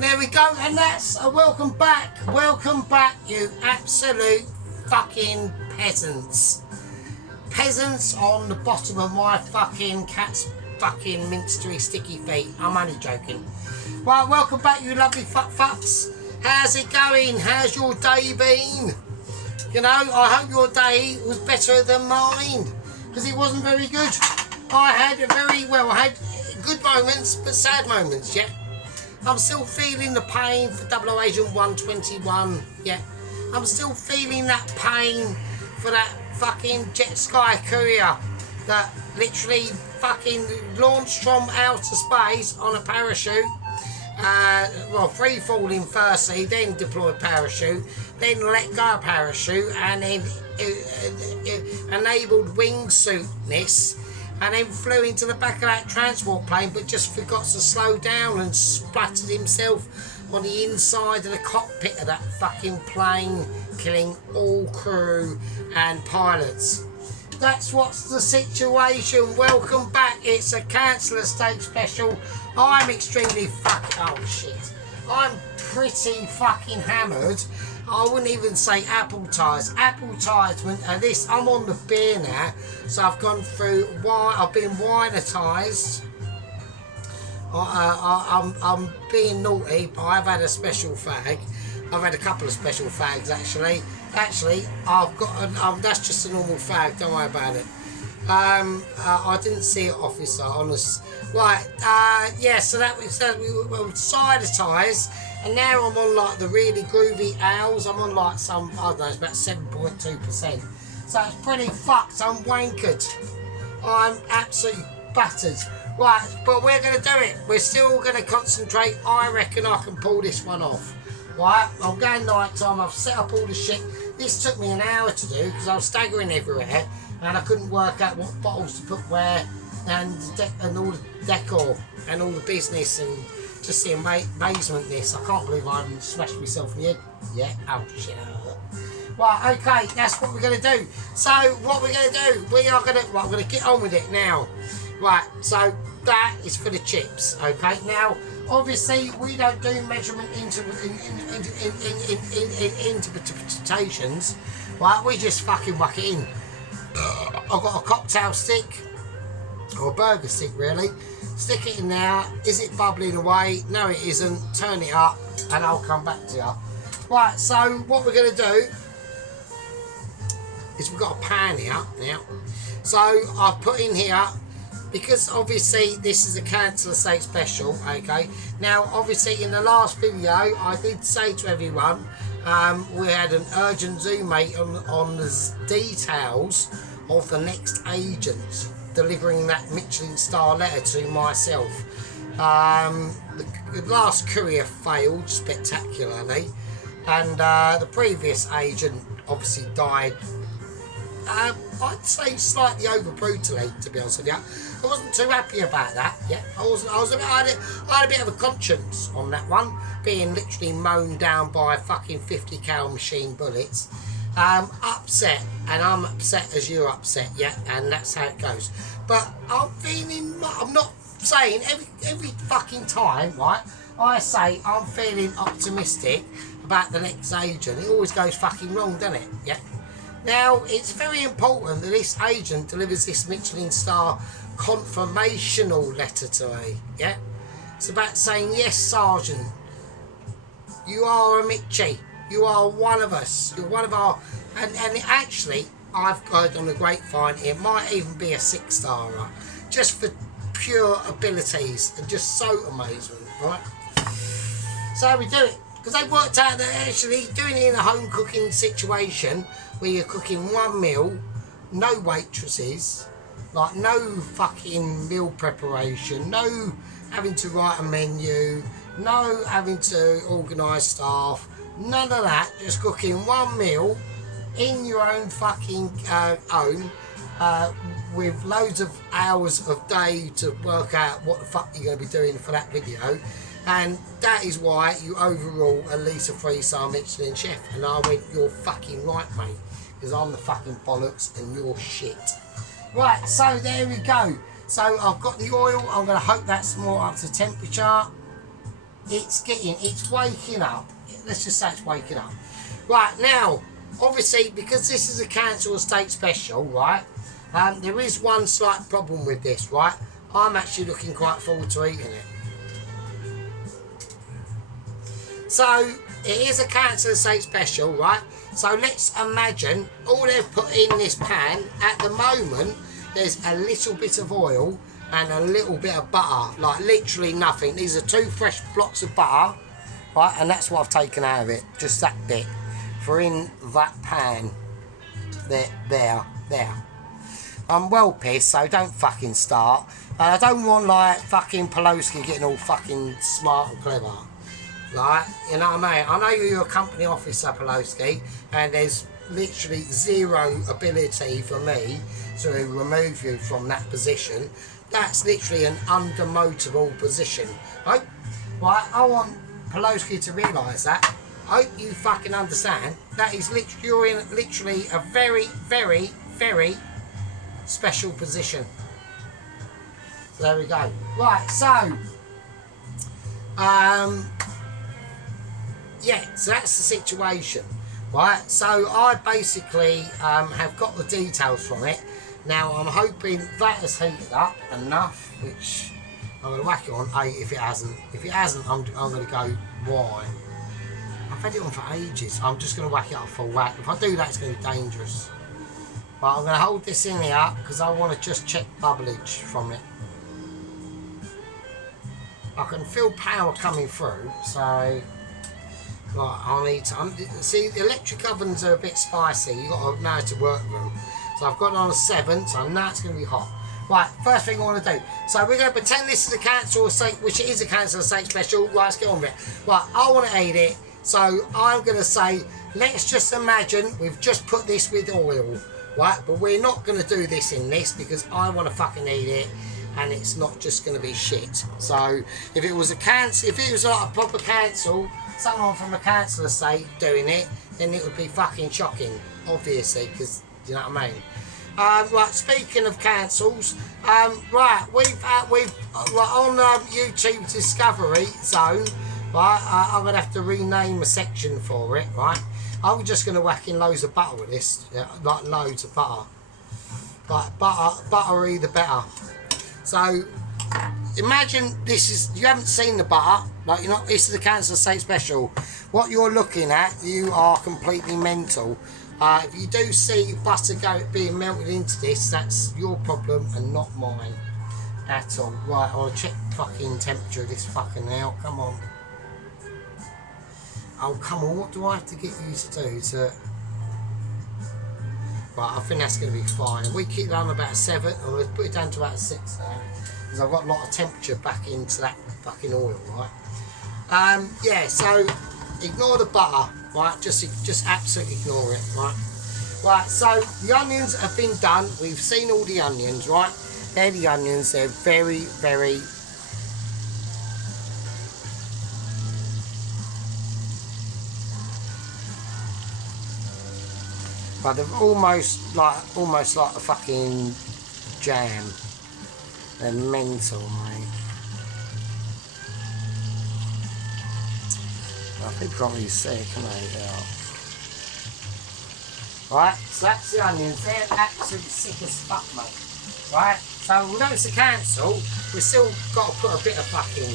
And there we go, and that's a welcome back, you absolute fucking peasants. Peasants on the bottom of my fucking cat's fucking mincery sticky feet. I'm only joking. Well, welcome back, you lovely fucks. How's it going? How's your day been? You know, I hope your day was better than mine, because it wasn't very good. I had good moments, but sad moments, yeah. I'm still feeling the pain for 00 Agent 121, yeah. I'm still feeling that pain for that fucking Jet Sky courier that literally fucking launched from outer space on a parachute. Well, free falling firstly, then deployed parachute, then let go of parachute, and then enabled wingsuitness, and then flew into the back of that transport plane, but just forgot to slow down and splattered himself on the inside of the cockpit of that fucking plane, killing all crew and pilots. That's what's the situation. Welcome back. It's a Council Estate special. I'm extremely oh shit. I'm pretty fucking hammered. I wouldn't even say appetized. Appetizement and this. I'm on the beer now, so I've gone through wine. I've been winetized. I'm being naughty, but I've had a special fag. I've had a couple of special fags actually. I've got that's just a normal fag. Don't worry about it. I didn't see it, officer. Honest. Right. Yeah. So that we were ciderised, and now I'm on like the really groovy ales. I'm on like some, I don't know, it's about 7.2%. So it's pretty fucked. I'm wankered. I'm absolutely battered. Right, but we're going to do it. We're still going to concentrate. I reckon I can pull this one off. Right, I'm going night time. I've set up all the shit. This took me an hour to do because I was staggering everywhere and I couldn't work out what bottles to put where, and all the decor and all the business and just the amazementness. I can't believe I haven't smashed myself in the head yet. Oh shit. Right, okay, that's what we're going to do. So what we're going to do, I'm going to get on with it now. Right, so that is for the chips, okay? Now, obviously, we don't do measurement interpretations, right? We just fucking whack it in. I've got a cocktail stick, or a burger stick, really. Stick it in there. Is it bubbling away? No, it isn't. Turn it up, and I'll come back to you. Right, so what we're going to do is we've got a pan here now. So I've put in here, because obviously this is a Council Estate special, okay? Now, obviously in the last video, I did say to everyone, we had an urgent Zoom mate on the details of the next agent delivering that Michelin star letter to myself. The last courier failed spectacularly, and the previous agent obviously died, I'd say slightly over brutally, to be honest with you. I wasn't too happy about that. Yeah, I had a bit of a conscience on that one, being literally mown down by fucking 50 cal machine bullets. Upset, and I'm upset as you're upset. Yeah, and that's how it goes. But I'm not saying every fucking time, right? I say I'm feeling optimistic about the next agent. It always goes fucking wrong, doesn't it? Yeah. Now, it's very important that this agent delivers this Michelin star confirmational letter to me, yeah? It's about saying, yes, Sergeant, you are a Mitchie. You are one of us. You're one of our... And actually, I've heard on the grapevine, it might even be a 6-starer, just for pure abilities and just so amazement, right? So we do it. Because they worked out that actually doing it in a home cooking situation where you're cooking one meal, no waitresses, like no fucking meal preparation, no having to write a menu, no having to organise staff, none of that, just cooking one meal in your own fucking own, with loads of hours of day to work out what the fuck you're going to be doing for that video. And that is why you overall at least a 3-star Michelin chef. And I went, you're fucking right, mate, because I'm the fucking bollocks and you're shit. Right, so there we go. So I've got the oil. I'm going to hope that's more up to temperature. it's waking up. Let's just say it's waking up. Right, now, obviously, because this is a council estate special, right, there is one slight problem with this, right? I'm actually looking quite forward to eating it. So, it is a council estate special, right? So let's imagine all they've put in this pan, at the moment, there's a little bit of oil and a little bit of butter, like literally nothing. These are 2 fresh blocks of butter, right? And that's what I've taken out of it, just that bit, for in that pan. There. I'm well pissed, so don't fucking start. And I don't want like fucking Pelosi getting all fucking smart and clever. Like, you know what I mean? I know you're a company officer, Pelosi, and there's literally zero ability for me to remove you from that position. That's literally an undemotable position, right? Right, I want Pelosi to realise that. I hope you fucking understand. That is literally, you're in literally a very, very, very special position. So there we go. Right, so yeah, so that's the situation, right? So I basically have got the details from it. Now I'm hoping that has heated up enough, which I'm going to whack it on 8 if it hasn't. If it hasn't, I'm going to go, why? I've had it on for ages. I'm just going to whack it up full whack. If I do that, it's going to be dangerous. But I'm going to hold this in here because I want to just check bubblage from it. I can feel power coming through, so... Right, I need to... see, the electric ovens are a bit spicy. You've got to know how to work them. So I've got it on a 7, so I know it's going to be hot. Right, first thing I want to do. So we're going to pretend this is a council estate, which it is a council estate special. Right, let's get on with it. Right, I want to eat it. So I'm going to say, let's just imagine we've just put this with oil. Right, but we're not going to do this in this because I want to fucking eat it. And it's not just going to be shit. So if it was a council, if it was like a proper council, someone from a council estate doing it, then it would be fucking shocking, obviously, because you know what I mean. Right, speaking of councils, right, we've on YouTube Discovery Zone, right, I'm gonna have to rename a section for it, right. I'm just gonna whack in loads of butter with this, like loads of butter, like buttery the better. So imagine this is, you haven't seen the butter, like you're not, this is a council estate special. What you're looking at, you are completely mental. If you do see butter being melted into this, that's your problem and not mine at all. Right, I want to check the fucking temperature of this fucking now. Come on. Oh, come on, what do I have to get used to? Right, I think that's going to be fine. If we keep it on about 7, I'm going to put it down to about 6 now. Because I've got a lot of temperature back into that fucking oil, right? Yeah, so ignore the butter, right? Just absolutely ignore it, right? Right, so the onions have been done. We've seen all the onions, right? They're the onions. They're very, very... But they're almost like a fucking jam. They're mental, mate. I think probably see, can I? Yeah. Right, so that's the onions. They're absolutely sick as fuck, mate. Right, so although it's a council, we've still got to put a bit of love into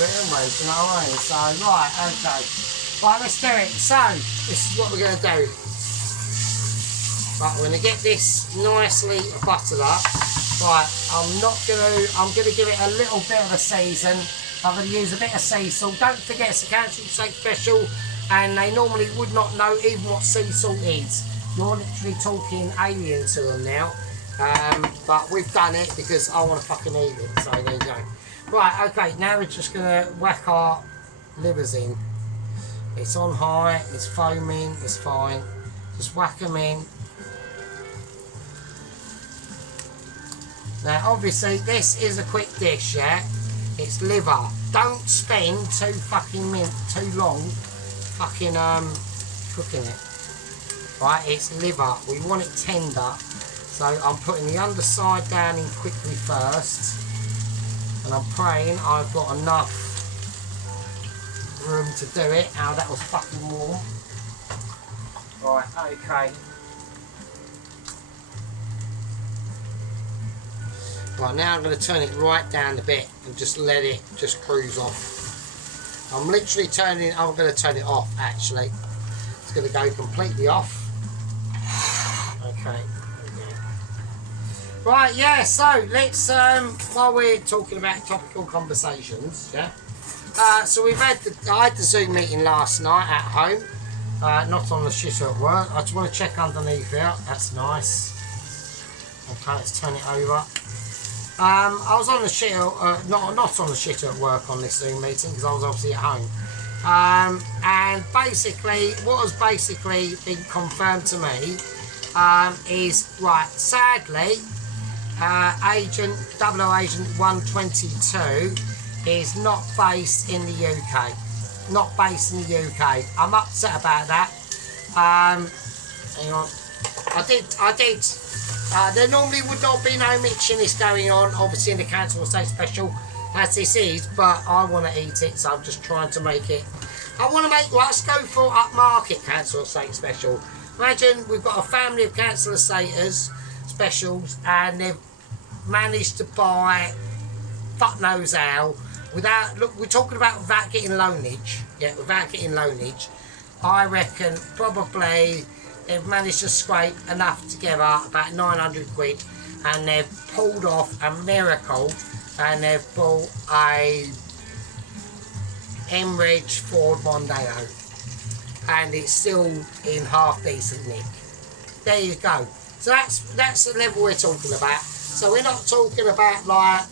it, haven't we? You know what I mean? So right, okay. Right, let's do it. So this is what we're going to do. Right, we're going to get this nicely buttered up. Right, I'm going to give it a little bit of a season. I'm going to use a bit of sea salt. Don't forget it's a council estate special, and they normally would not know even what sea salt is. You're literally talking alien to them now. But we've done it because I want to fucking eat it. So there you go. Right, okay, now we're just going to whack our livers in. It's on high, it's foaming, it's fine. Just whack them in. Now obviously this is a quick dish, yeah? It's liver. Don't spend too long fucking cooking it. Right, it's liver. We want it tender. So I'm putting the underside down in quickly first. and I'm praying I've got enough room to do it. Oh, that was fucking warm. Right, okay. Right, now I'm going to turn it right down a bit and just let it just cruise off. I'm literally turning, I'm going to turn it off actually. It's going to go completely off. Okay. Right, yeah, so let's, while we're talking about topical conversations, yeah. So I had the Zoom meeting last night at home, not on the shitter at work. I just want to check underneath here. That's nice. Okay, let's turn it over. I was on the shitter, not on the shitter at work on this Zoom meeting because I was obviously at home. And basically, what has basically been confirmed to me is, right, sadly, Agent 122 is not based in the UK. Not based in the UK. I'm upset about that. Hang on. I did. There normally would not be no mixing going on, obviously in the Council Estate Special, as this is, but I want to eat it, so I'm just trying to make it. I want to make, let's go for upmarket Council Estate Special. Imagine we've got a family of Council Estaters specials, and they've managed to buy fuck knows how, without, look, we're talking about without getting loanage, yeah, without getting loanage. I reckon probably they've managed to scrape enough together, about 900 quid, and they've pulled off a miracle, and they've bought a Emridge Ford Mondeo, and it's still in half decent nick. There you go. So that's the level we're talking about. So we're not talking about like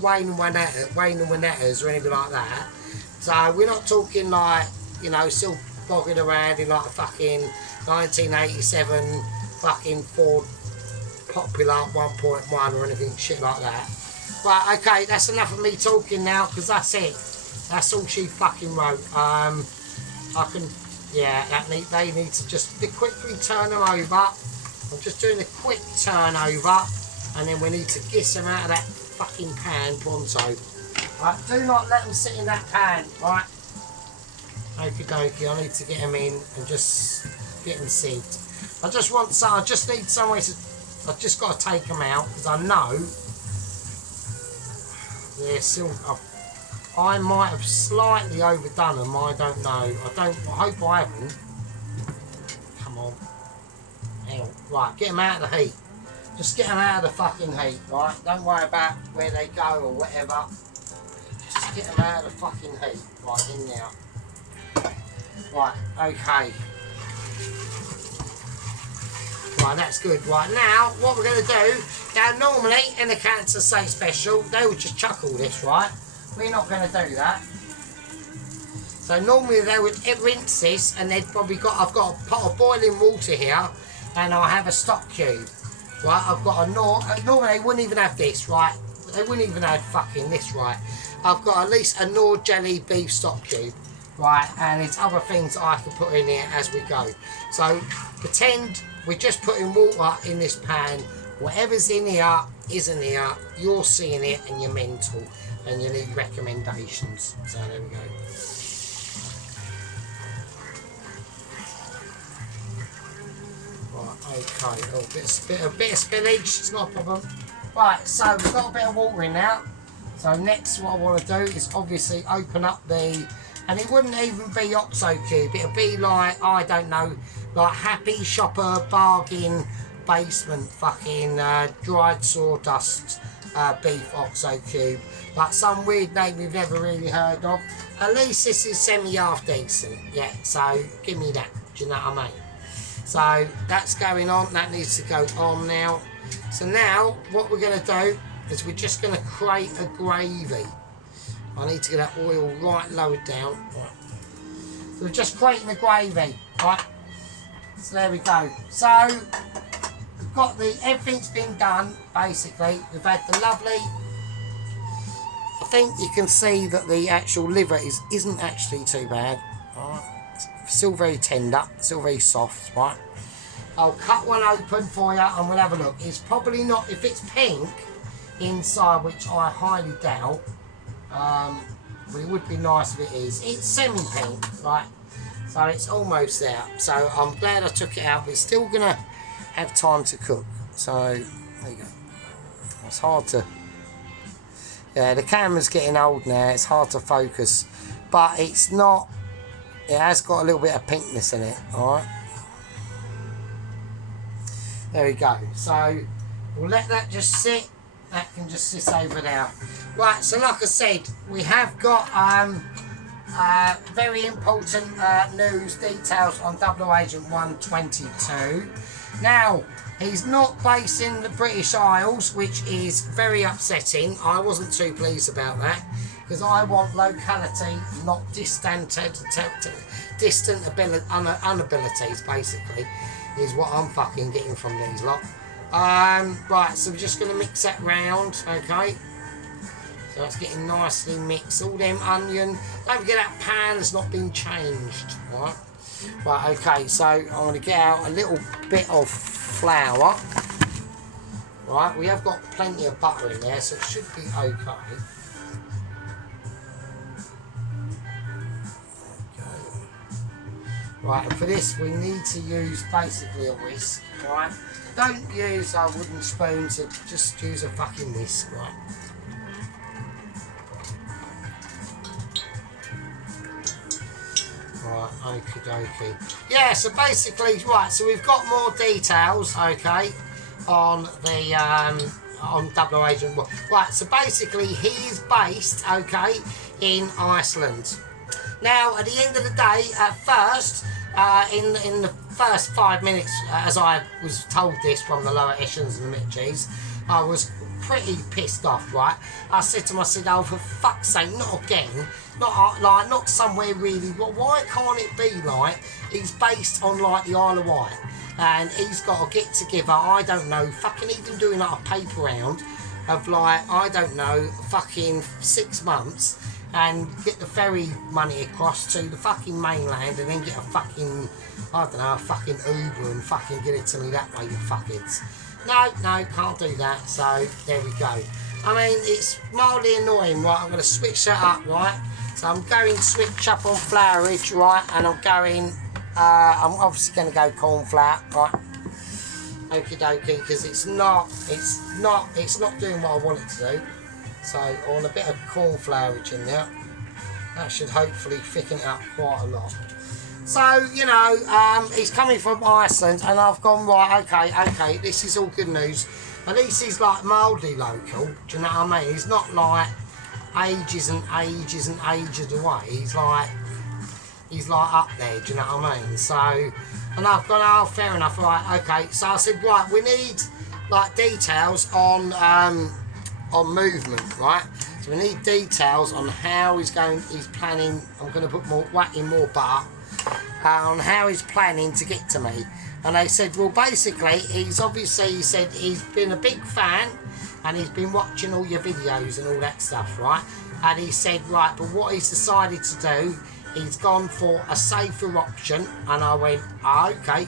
Wayne and Winnetters or anything like that. So we're not talking like, you know, still bogging around in like a fucking 1987 fucking Ford Popular 1.1 or anything shit like that. Right, okay, that's enough of me talking now, because that's it. That's all she fucking wrote. I can, yeah, they need to just quickly turn them over. I'm just doing a quick turn over, and then we need to get them out of that fucking pan pronto. Right, do not let them sit in that pan, right? Okie dokie, I need to get them in and just get them sieved. I just need somewhere to, I've just got to take them out, because I know they're still, I might have slightly overdone them, I don't know. I hope I haven't. Come on. Hang on. Right, get them out of the heat. Just get them out of the fucking heat, right? Don't worry about where they go or whatever. Just get them out of the fucking heat. Right, in there. Right, okay. Right, that's good. Right, now, what we're going to do, now normally in the Council Estate Special, they would just chuck all this, right? We're not going to do that. So normally they would rinse this, and they've probably got, I've got a pot of boiling water here, and I have a stock cube. Right, I've got a normally they wouldn't even have this, right? They wouldn't even have fucking this, right? I've got at least a Knorr Jelly beef stock cube, right? And there's other things I can put in here as we go. So pretend we're just putting water in this pan. Whatever's in here isn't here. You're seeing it and you're mental, and you need recommendations. So there we go. Right, okay. Oh, a bit of spillage. It's not a problem. Right, so we've got a bit of water in now. So next, what I want to do is obviously open up the, and it wouldn't even be OXO cube. It'll be like, I don't know, like Happy Shopper bargain basement fucking dried sawdust beef OXO cube. Like some weird name we've never really heard of. At least this is semi-half decent. Yeah, so give me that. Do you know what I mean? So that's going on. That needs to go on now. So now what we're going to do is we're just going to create a gravy. I need to get that oil right lowered down. Right. So we're just creating the gravy. Right. So there we go. So we've got everything's been done basically. We've had the lovely. I think you can see that the actual liver isn't actually too bad. Right. Still very tender, still very soft, right? I'll cut one open for you and we'll have a look. It's probably not, if it's pink, inside, which I highly doubt. But it would be nice if it is. It's semi-pink, right? So it's almost there. So I'm glad I took it out, but it's still gonna have time to cook. So there you go. It's hard to. Yeah, the camera's getting old now. It's hard to focus, but it's not. It has got a little bit of pinkness in it. All right. There we go. So we'll let that just sit. That can just sit over there. Right. So like I said, we have got very important news details on 007 122. Now, he's not based in the British Isles, which is very upsetting. I wasn't too pleased about that, because I want locality, not distant inabilities, basically, is what I'm fucking getting from these lot. Right, so we're just going to mix that round, okay? So it's getting nicely mixed. All them onion. Don't forget that pan has not been changed. Right. Right, okay, so I'm going to get out a little bit of flour. Right, we have got plenty of butter in there, so it should be okay. Right, and for this we need to use basically a whisk, right? Don't use a wooden spoon, so just use a fucking whisk, right? Right, okie dokie. Yeah, so basically, right, so we've got more details, okay, on the, on 007. Right, so basically he is based, okay, in Iceland. Now, at the end of the day, at first, in the first 5 minutes, as I was told this from the lower echelons and the Mitchies, I was pretty pissed off, right? I said to myself, oh, for fuck's sake, not again. Not somewhere really. Well, why can't it be like he's based on like the Isle of Wight, and he's got to get together? I don't know, fucking even doing like a paper round of like, I don't know, fucking 6 months, and get the ferry money across to the fucking mainland, and then get a fucking, I don't know, a fucking Uber and fucking get it to me that way, you fuckheads. No, can't do that. So there we go. I mean, it's mildly annoying, right? I'm going to switch that up, right? So I'm going to switch up on flourage, right? And I'm obviously going to go corn flour, right? Okie dokie, because it's not doing what I want it to do. So I want a bit of corn flourage in there. That should hopefully thicken it up quite a lot. So, you know, he's coming from Iceland, and I've gone, right, okay, this is all good news. At least he's like mildly local, do you know what I mean? He's not like ages and ages and ages away. He's like up there, do you know what I mean? So, and I've gone, oh, fair enough, right, okay. So I said, right, we need like details on movement, right? So we need details on how he's planning. I'm going to put more butter. On how he's planning to get to me. And they said, well, basically, he said he's been a big fan, and he's been watching all your videos and all that stuff, right? And he said, right, but what he's decided to do, he's gone for a safer option. And I went, oh, okay,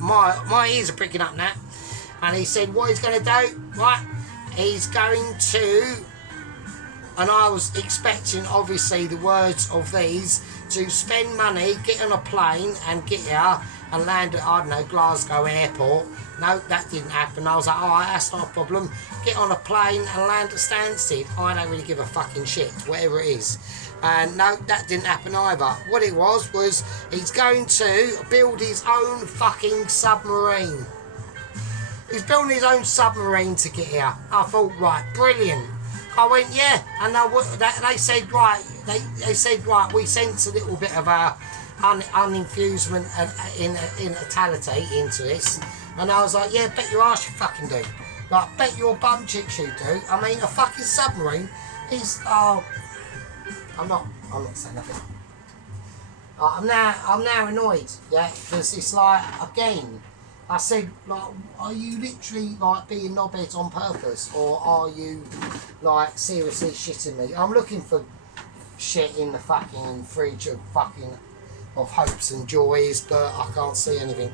my ears are pricking up now. And he said, what he's going to do, right, he's going to, and I was expecting, obviously, the words of these, to spend money, get on a plane and get here and land at, I don't know, Glasgow Airport. No, that didn't happen. I was like, alright, that's not a problem. Get on a plane and land at Stansted. I don't really give a fucking shit, whatever it is. And no, that didn't happen either. What it was he's going to build his own fucking submarine. He's building his own submarine to get here. I thought, right, brilliant. I went, yeah, and they said, right, they said, right, we sense a little bit of uninfusement in itality into this. And I was like, yeah, bet your ass you fucking do. Like, bet your bum cheeks you do. I mean, a fucking submarine is, I'm not saying nothing. I'm now annoyed, yeah, because it's like, again, I said, like, are you literally, like, being knobheads on purpose, or are you, like, seriously shitting me? I'm looking for shit in the fucking fridge of hopes and joys, but I can't see anything.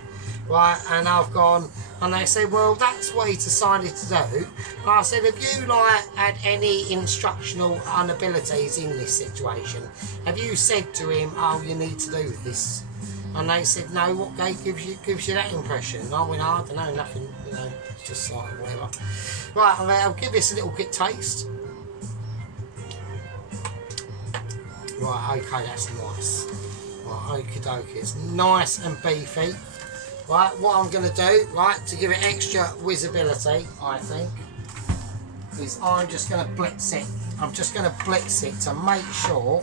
right? And I've gone, and they said, well, that's what he decided to do. And I said, have you like had any instructional inabilities in this situation? Have you said to him, oh, you need to do this? And they said, no. What gate gives you that impression? And I went, I don't know, nothing, you know, it's just like whatever. Right, I'll give this a little bit taste. Right, okay, that's nice. Right, okie dokie, it's nice and beefy. Right, what I'm going to do, right, to give it extra visibility, I think, is I'm just going to blitz it. I'm just going to blitz it to make sure,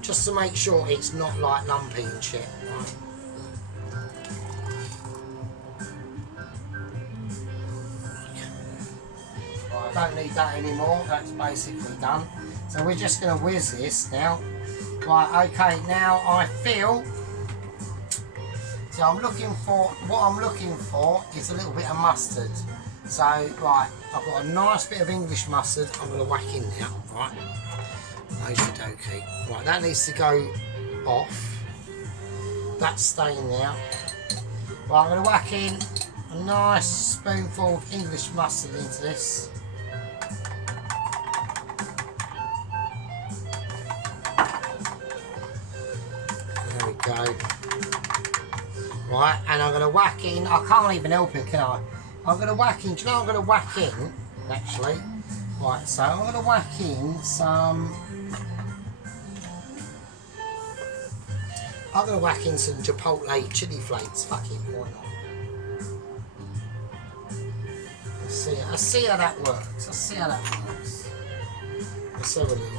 just to make sure it's not like lumpy and shit, right. Right, I don't need that anymore, that's basically done. So we're just going to whiz this now. Right, okay, now I feel, so I'm looking for, what I'm looking for is a little bit of mustard. So, right, I've got a nice bit of English mustard I'm going to whack in now, right. Okie dokie. Right, that needs to go off. That's staying there. Right, I'm going to whack in a nice spoonful of English mustard into this. There we go. Right, and I'm going to whack in, I can't even help it, can I? I'm going to whack in, do you know what I'm going to whack in, actually? Right, so I'm going to whack in some, I'm going to whack in some Chipotle chili flakes, fuck it, why not? Let's see how that works, let's see how that works. Let's have a little look.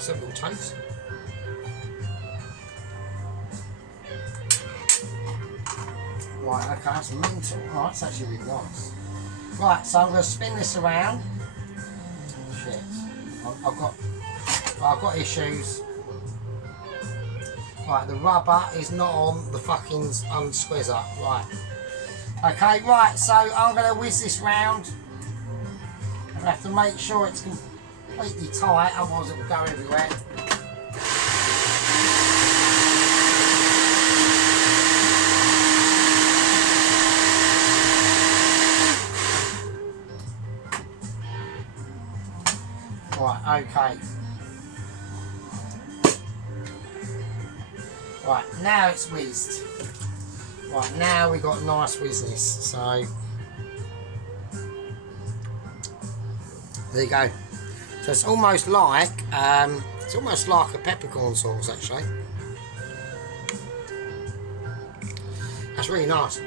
A little taste. Right, okay, that's mental. Oh, that's actually really nice. Right, so I'm going to spin this around. Shit, I've got issues. Right, the rubber is not on the fucking unsquizzer. Right. Okay, right, so I'm going to whiz this round. I have to make sure it's completely tight, otherwise it will go everywhere. Right, okay. Right, now it's whizzed. Right, now we got nice whizness, so there you go. So it's almost like a peppercorn sauce, actually. That's really nice.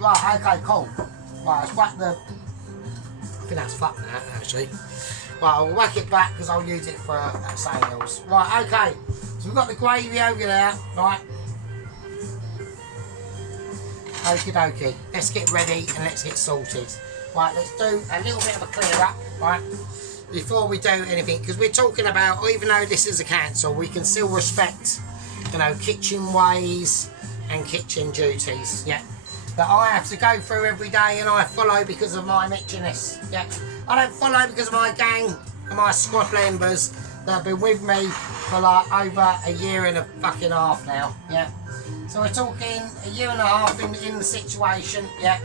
Right, okay, cool. Right, let's whack the, I think that's fuck that, actually. Right, I'll whack it back because I'll use it for something else. Right, okay. So we've got the gravy over there, right? Okie dokie. Let's get ready and let's get sorted. Right, let's do a little bit of a clear up, right? Before we do anything, because we're talking about, even though this is a council, we can still respect, you know, kitchen ways and kitchen duties, yeah. That I have to go through every day and I follow because of my mitchiness, yeah. I don't follow because of my gang and my squad members that have been with me for like over a year and a fucking half now, yeah. So we're talking a year and a half in the situation, yeah.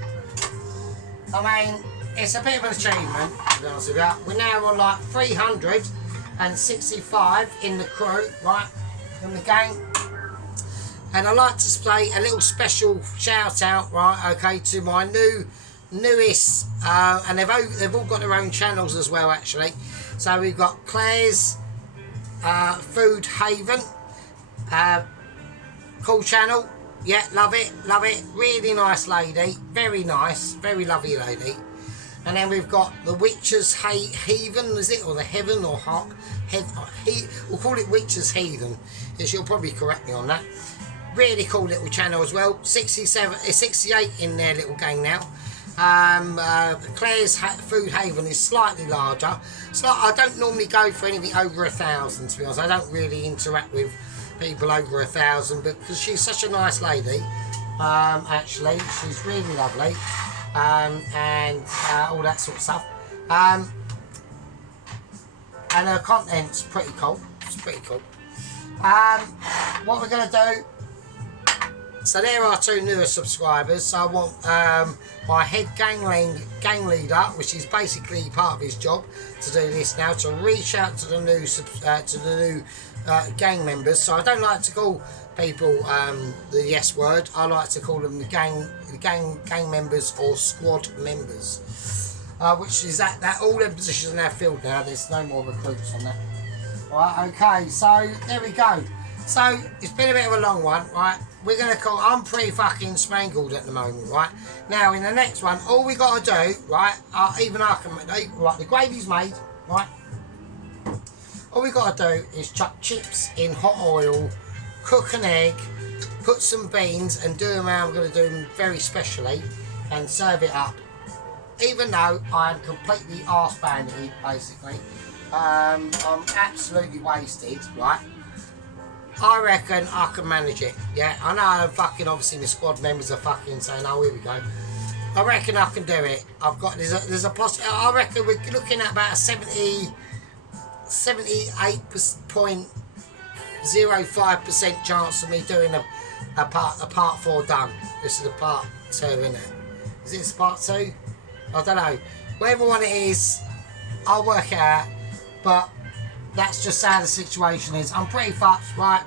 I mean, it's a bit of an achievement, to be honest with you. We're now on like 365 in the crew, right, in the gang. And I'd like to say a little special shout out, right, okay, to my newest, and they've all got their own channels as well, actually. So we've got Claire's Food Haven, cool channel, yeah, love it, really nice lady, very nice, very lovely lady. And then we've got the Witcher's Haven, is it, or the Heaven, or we'll call it Witcher's Heathen, she'll probably correct me on that. Really cool little channel as well. 68 in their little gang now. Claire's Food Haven is slightly larger. So I don't normally go for anything over 1,000, to be honest. I don't really interact with people over 1,000, but because she's such a nice lady, actually, she's really lovely. and all that sort of stuff. And her content's pretty cool. It's pretty cool. What we're going to do, so there are 2 newer subscribers. So I want my head gang leader, which is basically part of his job to do this now, to reach out to the new gang members. So I don't like to call people the yes word. I like to call them the gang members or squad members, which is that all them positions are now filled now. There's no more recruits on that. Right, okay, so there we go. So it's been a bit of a long one, right? We're gonna call. I'm pretty fucking spangled at the moment, right? Now in the next one, all we gotta do, right? Even I can, right? The gravy's made, right? All we gotta do is chuck chips in hot oil, cook an egg, put some beans, and do them how I'm gonna do them very specially, and serve it up. Even though I'm completely arse-banded, basically, I'm absolutely wasted, right? I reckon I can manage it. Yeah, I know fucking obviously my squad members are fucking saying, oh, here we go. I reckon I can do it. I've got, there's a I reckon we're looking at about a 78.05% chance of me doing a part 4 done. This is a part 2, isn't it? Is this part 2? I don't know. Whatever one it is, I'll work it out. But that's just how the situation is. I'm pretty fucked, right?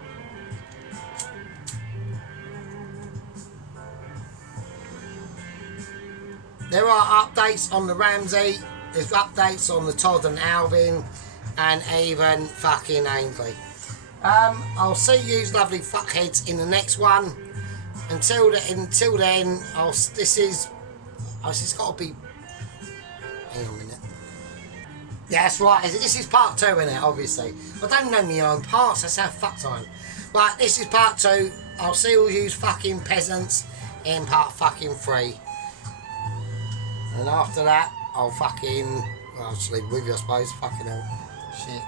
There are updates on the Ramsey. There's updates on the Todd and Alvin, and even fucking Ainsley. I'll see you lovely fuckheads in the next one. Until then, this is got to be. Hang on a minute. Yeah, that's right. This is part 2, isn't it? Obviously. I don't know my own parts. That's how fucked I am. Right, this is part 2. I'll see all you fucking peasants in part fucking 3. And after that, I'll just leave with you, I suppose. Fucking hell. Shit.